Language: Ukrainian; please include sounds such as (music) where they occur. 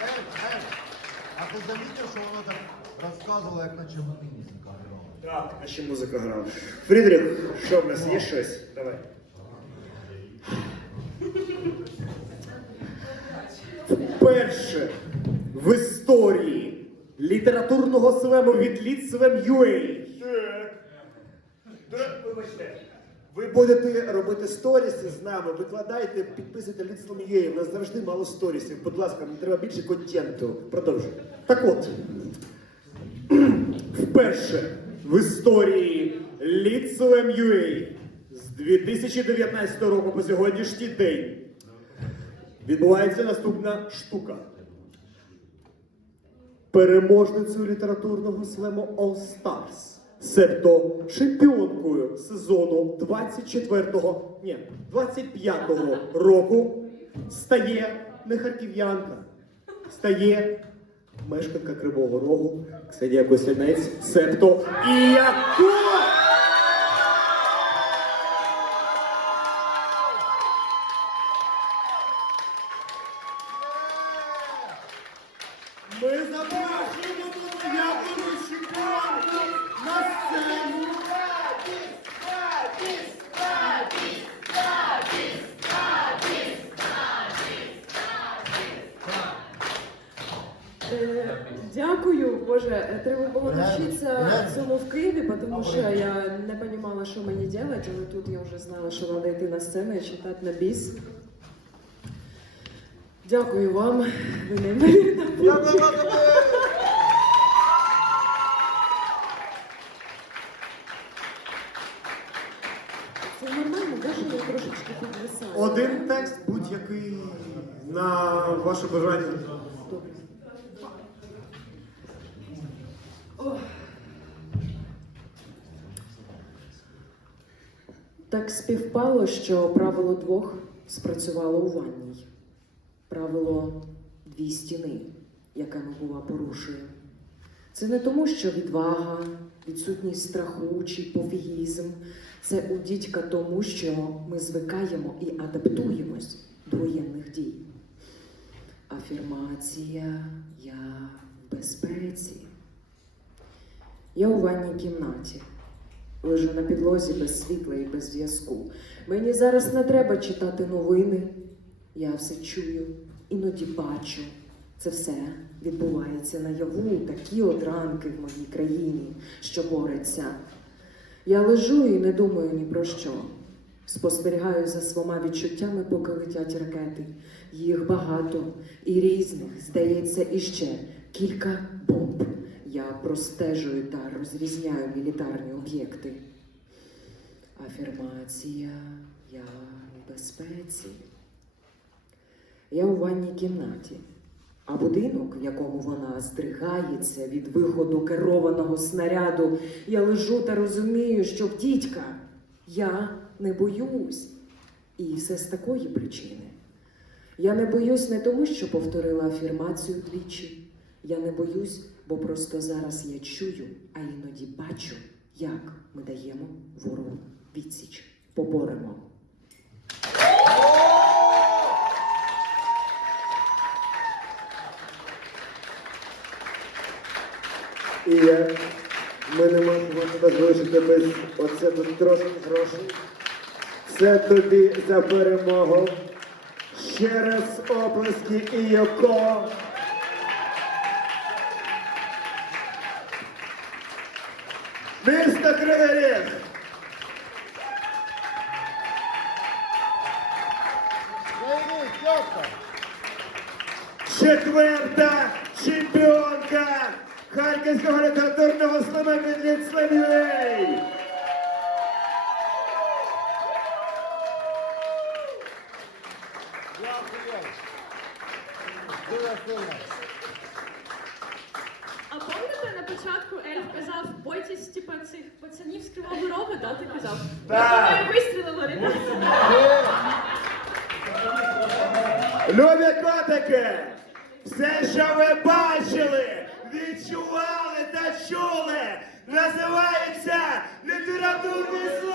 Эй, эй, а ты заметил, что он это рассказывал, як наче вони музика грала? Так, а ще музика грала. Фрідрих, що в нас є щось? Давай. Вперше в історії літературного свему від Ліцвем.ua. Так. Вибачте. Ви будете робити сторіси з нами, викладайте, підписуйте Ліцвем.ua. У нас завжди мало сторісів. Будь ласка, мені треба більше контенту. Продовжуй. Так от. (clears throat) Вперше в історії Ліцелем.ua з 2019 року по сьогоднішній день відбувається наступна штука. Переможницею літературного слему All Stars, себто чемпіонкою сезону 24-го, ні, 25-го року стає не харків'янка, стає мешканка Кривого Рогу, Ксенія Кослянець, себто і яку? Ми запрошуємо новоявлену чемпіонку на сцену. Е, Дякую, Боже. Треба було навчитися цьому в Києві, тому що я не розуміла, що мені робити, але тут я вже знала, що треба йти на сцену і читати на біс. Дякую вам. Ви неймовірно. Це нормально, трошечки підвисаю? Один текст будь-який на ваше бажання. Так співпало, що правило двох спрацювало у ванній. Правило дві стіни, яке ми була порушує. Це не тому, що відвага, відсутність страху чи пофігізм. Це у дідька тому, що ми звикаємо і адаптуємось до воєнних дій. Афірмація, я в безпеці. Я у ванній кімнаті. Лежу на підлозі без світла і без зв'язку. Мені зараз не треба читати новини. Я все чую, іноді бачу. Це все відбувається наяву, такі от ранки в моїй країні, що бореться. Я лежу і не думаю ні про що. Спостерігаю за своїми відчуттями, поки летять ракети. Їх багато і різних, здається, іще кілька бомб. Я простежую та розрізняю мілітарні об'єкти. Афірмація, я в безпеці. Я у ванній кімнаті, а будинок, в якому вона здригається від виходу керованого снаряду, я лежу та розумію, що дідька я не боюсь. І все з такої причини. Я не боюсь не тому, що повторила афірмацію двічі. Я не боюсь, бо просто зараз я чую, а іноді бачу, як ми даємо ворогу відсіч. Поборемо. І ми не можемо тебе залишити без оце тут трошки грошей. Це тобі за перемогу. Ще раз оплески і Йоко. Місто Кривий! Четверта чемпіонка Харківського літературного від Ліцлемюей! Дякую! Дуже сильно. А пам'ятаєте, на початку Ельф казав, бойтесь типа цих пацанів з кривого рогу, да, ти казав? Так. Ми вистрілили, ребята. Любі котики! Все, що ви бачили, відчували та чули, називається літературний слив!